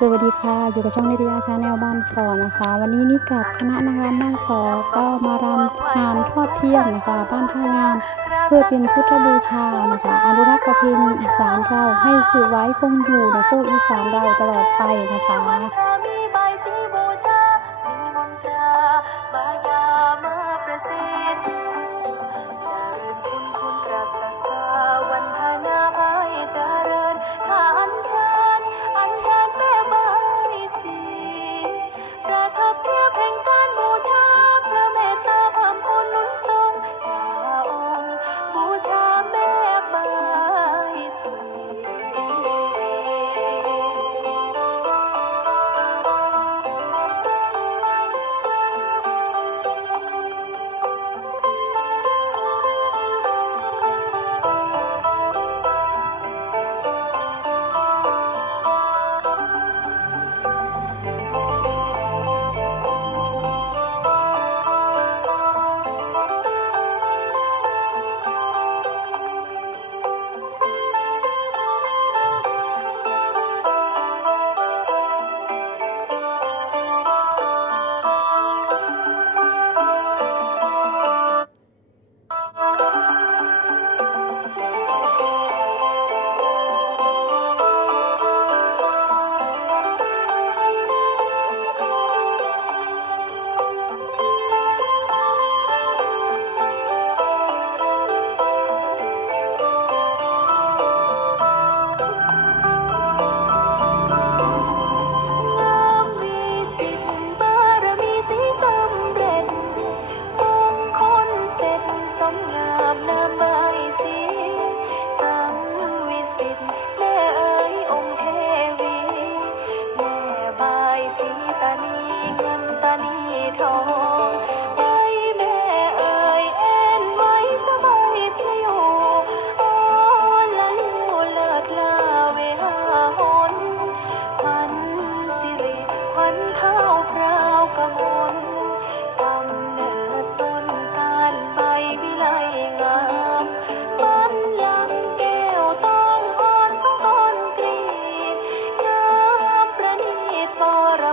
สวัสดีค่ะ อยู่กับช่องนิตยาชาแนลบ้านสอนนะคะ วันนี้นิดกับคณะนางรำบ้านสอก็มารำงานทอดเที่ยงนะคะ บ้านท่างานเพื่อเป็นพุทธบูชานะคะอนุรักษ์ประเพณีอีสานเราให้สืบไว้คงอยู่ในผู้อีสานเราตลอดไปนะคะ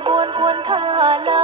บวนควรค่าลา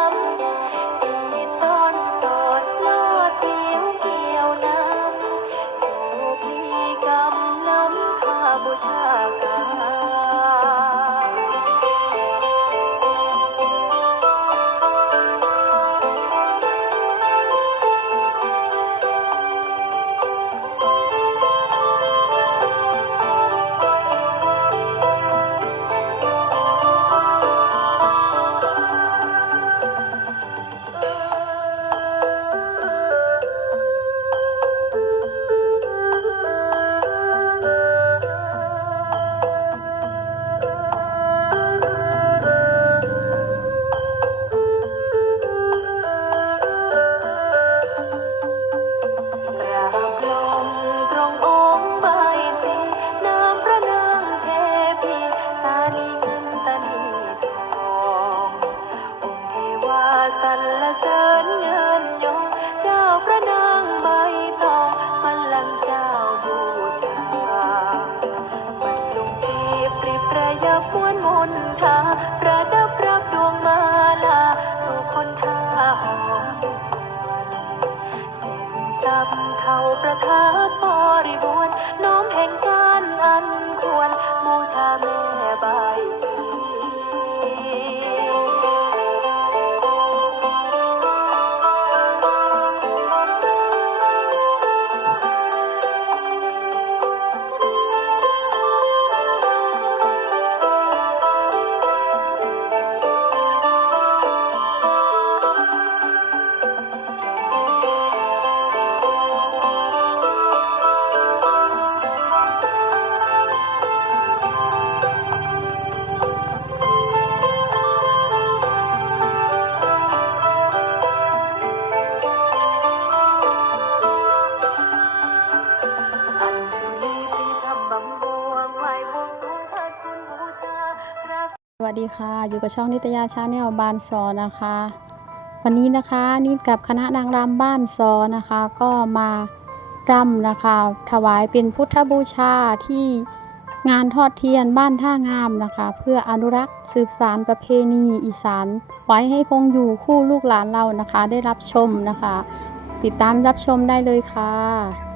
ยับมวนมนทาประดับรับดวงมาลา สู่คนทาหอมเส้นสับเขาประทับบริบูรณ์น้อมแห่งการอันควรบูชาแม่ใบาย ค่ะ อยู่กับช่องนิตยาชาแนลบ้านสอนะคะ วันนี้นะคะนิดกับคณะนางรำบ้านซอนะคะ ก็มารำนะคะ ถวายเป็นพุทธบูชาที่งานทอดเทียนบ้านท่างามนะคะ เพื่ออนุรักษ์สืบสานประเพณีอีสานไว้ให้คงอยู่คู่ลูกหลานเรานะคะ ได้รับชมนะคะ ติดตามรับชมได้เลยค่ะ